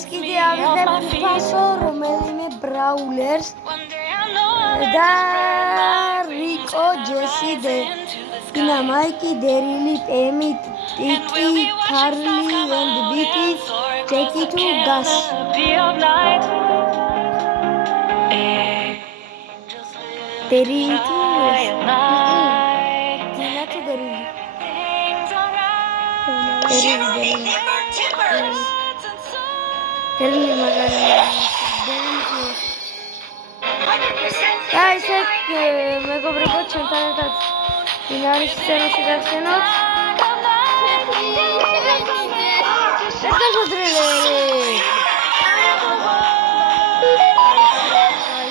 დღეს კიდე ავიღებ უფასო რომელიმე ბრაულერს და რიკო, ჯესი, დინა, მაიკი, დერილი, პემი, ტიკი, კარლი, and ბიტი, ჯეკი თუ გას. დერილი თუ დინა თუ დერილი. დერილი მაგარი. და ისე მეგობრებო ჩემთან ერთად ფინალის სცენაში გახსენოთ.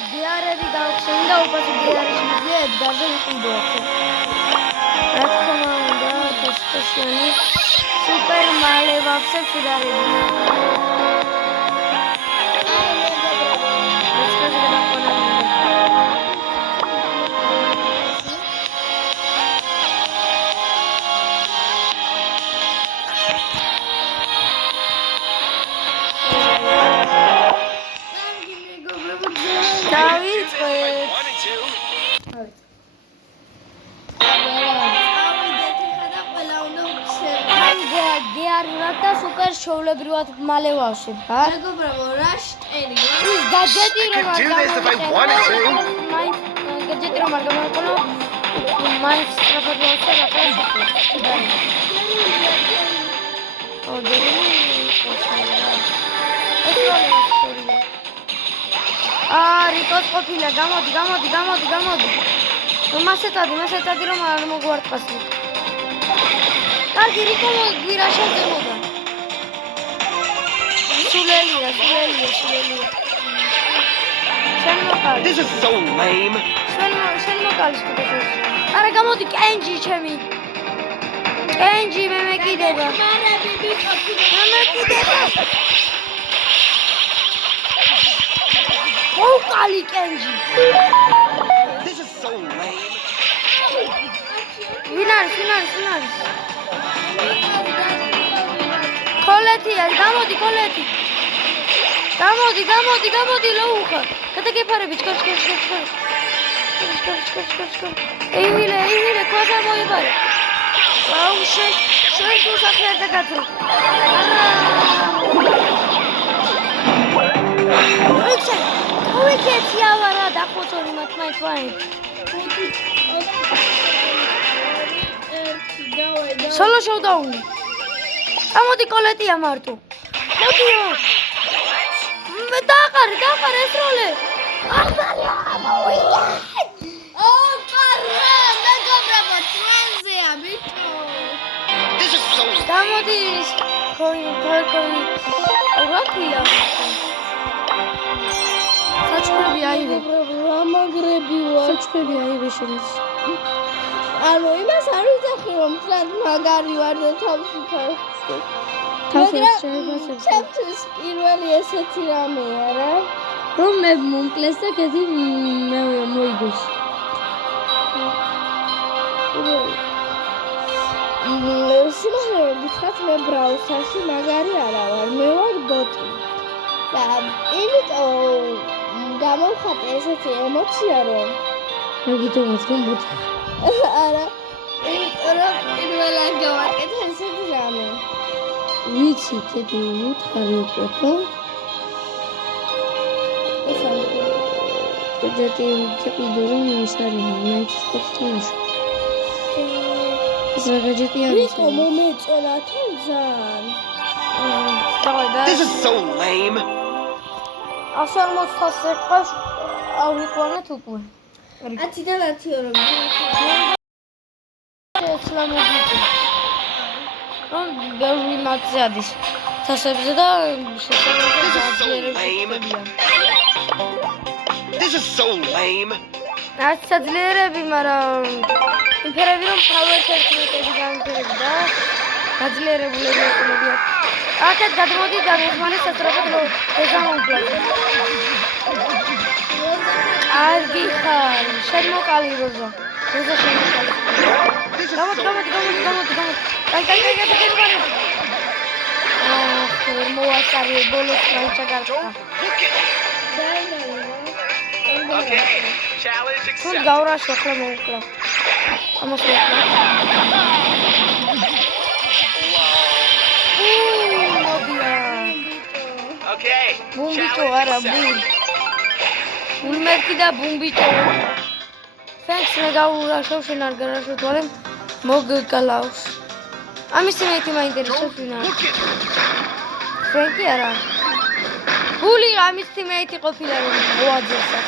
გიარები გავხსენ და უპასო გიარის მიზია ედგარზე ვიყიდო. რა თქმა უნდა, თესტოსიანი სუპერ მალე ვავსებ შედარებით. და სუპერ შოულებრივად მალე ვავშებ, ხა? მეგობრებო, რა შტერი? ის გაჯეტი რომ არ გამოვიყენო, მაინც სწრაფად ვავშებ, ახლა სუპერ. რიკოს ყოფილა, გამოდი. მასეთადი რომ არ მოგვარტყას. კარგი, რიკო გვირა შეძებოდა. სულელია. შენ მოკალი. This is so lame. შენ მოკალი სკუტეს. არა, გამოდი, კენჯი ჩემი. კენჯი მე მეკიდება. მარები ბიჭო, მოკალი კენჯი. This is so lame. ვინ არის? კოლეთი არის, გამოდი კოლეთი. გამოდი ლოუხა. გადაგეფარები ჩქორ. ეივილე, ქოთა მოიბარე. აუ შენ თუ სახე არ დაგაწრო. ვიქეთი ავარა დახოცორი მათმაინც ვაინ. სოლო შოუდაუნი. გამოდი კოლეტია მარტო. მოდიო. მე დაყარე ეს როლე. მოვიდა. მეგობრებო, ტრენზეა ბიჭო. This is so lame. გამოდი ქოი. როქია. საჩქრები აიღე. რამაგრები ვარ. საჩქრები აიღე შენს. ანუ იმას არ ვიცახი რომ თან მაგარი ვარ და თავში ჩემთვის პირველი ესეთი რამეა რა რომ მე მომკლეს და კეთი მე მოიგოს სიმართლე გითხრათ მე ბრაუსერში მაგარი არა ვარ მე ვარ ბოტი და იმიტომ გამოვხატე ესეთი ემოცია რომ მოგიტომოთ რომ ბოტი არა იმიტომ რომ პირველად გავაკეთე ესეთი რამე ვიცი კეთი უთხარი უკვე ხო ეს არის ჯეტი კეპიდო რომ ის არის მაინც ხოთთონში ეს რა ჯეტი არის რიკო მომეწონა თან ძალიან This is so lame. ასე 40 ყავს ავიყვანეთ უკვე 10-დან 10 რომ რომ ბევრი მათზე ადის თასებზე და This is so lame. რაც საძლიერები, მაგრამ იმფერები რომ power tech-ები გამიფერები და გაძლიერებულები ეყოლებია. აქეთ გადმოდი და მეხმარეს სასწრაფოდ მოგზავნოთ. კარგი ხარ, შენ მოკალი როზა. როზა შენ მოკალი. გამოდი. კაი. ვერ მოასწარი ბოლოს მაინც აღარ. Look at Okay, challenge თუნ accepted. გავრაშო ახლა მოუკლა. ამას მოუკლა. მოდია. Okay, ბუმბიჭო challenge არა accepted. ბუმბი და ბუმბიჭო. ფენს მე გავრაშო შენ არ გარაშო თორემ მოგკლავს. ამის მეითი მაინტერესებს ვინ არის. Look at ფრენკი არა. გული ამის მეითი ყოფილა რომ მოაძერსა.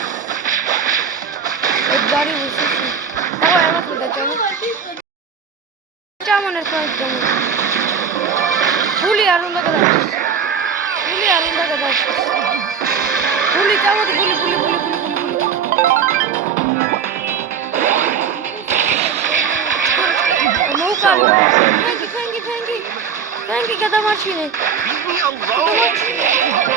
ედგარი უსისი. აბა ემოთ დაჭამო. ჭამონ ერთმანეთს გამო. გული არ უნდა გადაჭოს. გული არ უნდა გადაჭოს. გული ჭამოდი გული. მოუკალი. ფრენკი გადამარჩინე. Leave me alone.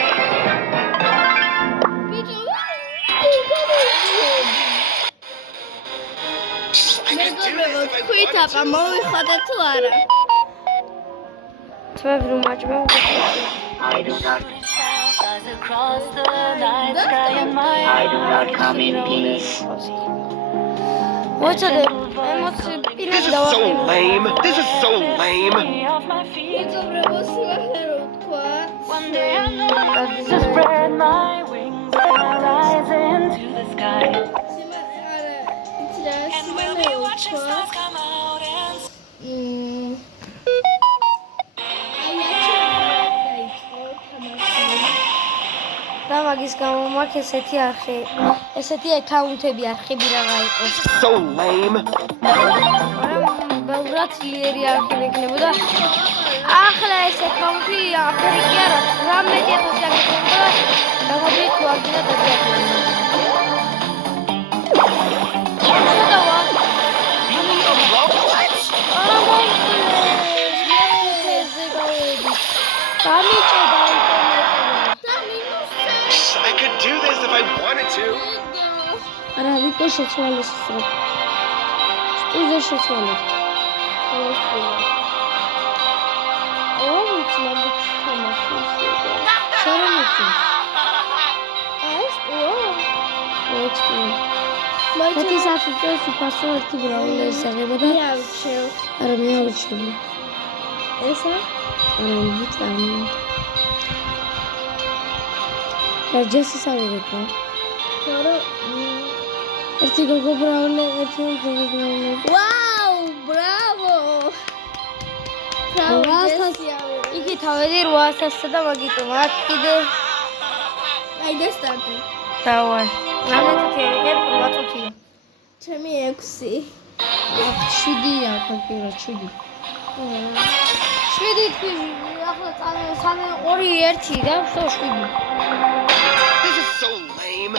მეგობრებო, თქვით აბა მოვიხადე თუ არა? თვევრო მაჭმე I do not come in peace. მოწოდე ემოცი This პირად is so დავაყენე. lame. This is so lame. მეგობრებო, სიმართლე რომ ვთქვა, Spread my wings and rise into the sky. And we'll be watching stars come out and და მაგის გამო მაქვს ესეთი არხი. ესეთი აკაუნტები არხები რაღა იყოს. So lame. მაგრამ ბევრად ძლიერი არხი იქნებოდა. ახლა ეს აკაუნტი აფრიკი არა 18,000 გაკეთდა და მოდი თუ არ გინდა დაგიაკეთო. შედავა. Leave me alone. არა მომწეს. მეეთეზე გავედი. გამიჭედა ინტერნეტი. I could do this if I wanted to. არა ვიკო შეცვალეს სწრაფ. სტუზე შეცვალეს. What is that? It's a password to ground. Let's say, but I don't know what you mean. Esa? I don't know. I just saw it. It's a go brown. It's a go brown. Wow, bravo! Iki thavedi 800 და მაგიტო აქ კიდე აი და სტარტი. დავაი. ნანეთი ეგ ვაწუთი. ჩემი 6. 7-ია ფაქტია 7. 7 თქვი ახლა წამე 2 1 და ვსო 7. This is so lame.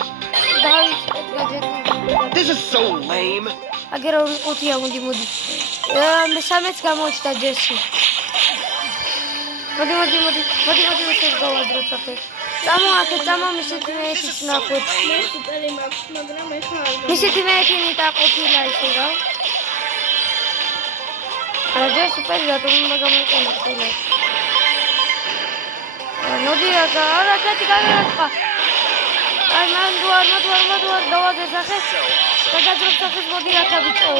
დავით გაჯედი. This is so lame. აგერა 5-ია მოდი. მე 3-ს გამოჩნდა ჯერში. მოდი გავადრო საფე. წამო მისეთი მეეთის ნახოთ. მე სუპერი მაქვს, მაგრამ ეხლა არ მისეთი მეეთი ნიტა ყოფილა ისე რა. არა სუპერი რატომ უნდა გამოიყენო ყველა. მოდი არა კეთი გაგერახა. აი მან დუარ დავაძე სახე. და გაძრო სახე მოდი ახლა ბიჭო.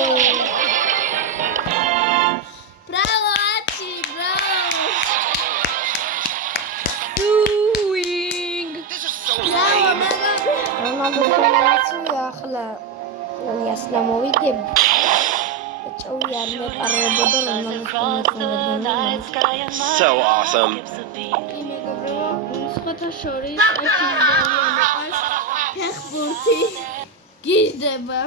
Bravo, Achi, bravo! This is so Bravo, lame. რონალდო ახლა იასნა მოვიგებ. ჭოი არ მეყარებოდა რონალდო. So awesome. სხვათა შორის ერთი ძალიან მეყარს ფეხბურთი გიждდება.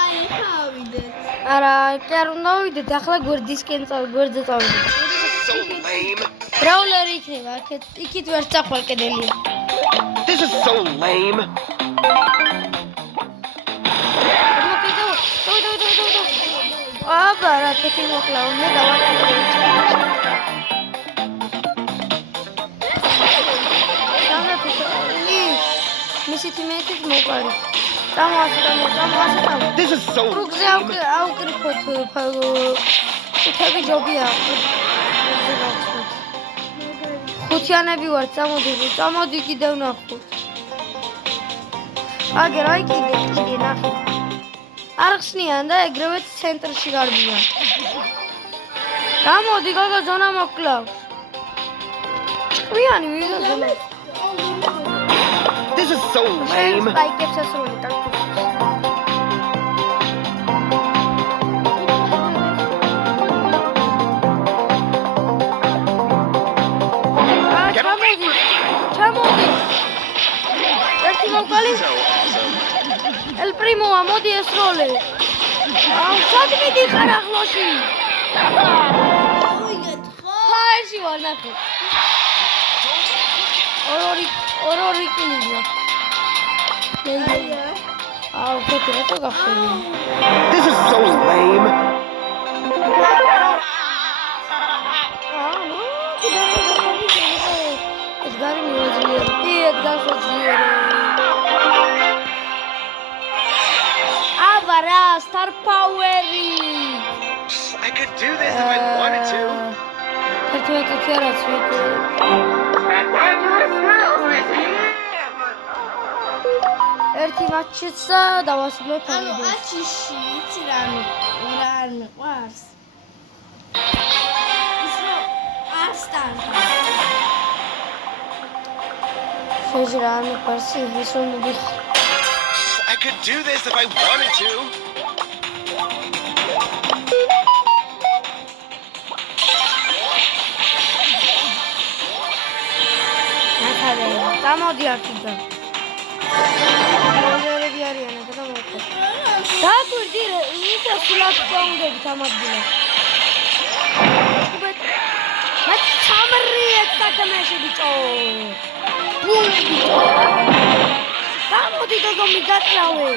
აი, ხავიდეთ. არა, კი არ უნდა ვიდეთ, ახლა გვერდზე წავიდეთ. This is so lame. ბრაულერი იქნება, იქით ვერ წახვალ კედელი. This is so lame. აბა რა თქი მოკლავ, მე დავაკეთე. მისით მეეთით მოყარი. This is so რუგზე lame. აუკრიფოთ ხუთი ჯობია. ხუთიანები ვართ, წამოდი კიდევ ნახოთ. აგერ აი კიდე ნახე. არ ხსნიან და ეგრევე ცენტრში გარბიან. გამოდი გოგო ზონა მოკლავს. ჭკვიანი მივიდა ზონა. This is so lame. ლაიკებს ასროლი ტაქტიკას. ჩამოდი. ერთი მოკალი. So awesome. ელ პრიმოა მოდი ესროლე. აუ სად მიდიხარ ახლოში? ხაერში ვარ ნახე. ორი კილია. აუ ფეთე რატო გახსენე? This is so lame. ეს გარი მივაძლიერე. დიეთ გასვაძლიერე. აბარა star power-ი. I could do this if I wanted to. ერთმანეთს არაც ერთი მატჩიც და დავასრულებ ანუ ვიდეოს. აჩიში იცი რა მიყვარს? ის რომ არ სტარტა. შეიძლება რა მიყვარს ის რომ მიდიხარ. I could do this if I wanted to. გამოდი აქედან. როზერები არიან და მოხდა. დაგვირდი ისა სულაც კონდები თამადგილას. მათ სამრიეთ საკამეში ბიჭო. ბუმ ბიჭო. გამოდი გოგო მიგაკლავე.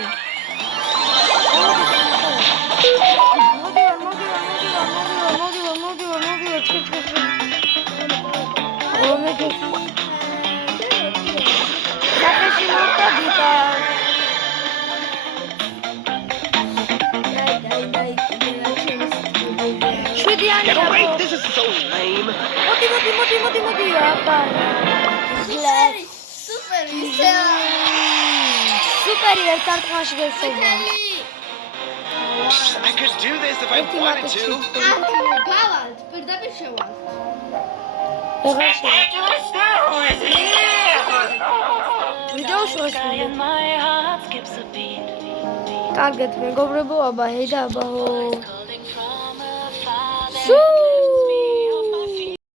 Get away! This is so lame. მოდი აბა. სუპერი ისეა. სუპერი ერთ არტყმაში გესწრება. I could do this if I wanted to. გავალთ, პირდაპირ შევალთ. ვიდეოს შევასრულე. And my heart skips a beat. კარგად მეგობრებო, აბა ჰეი და აბა ჰო.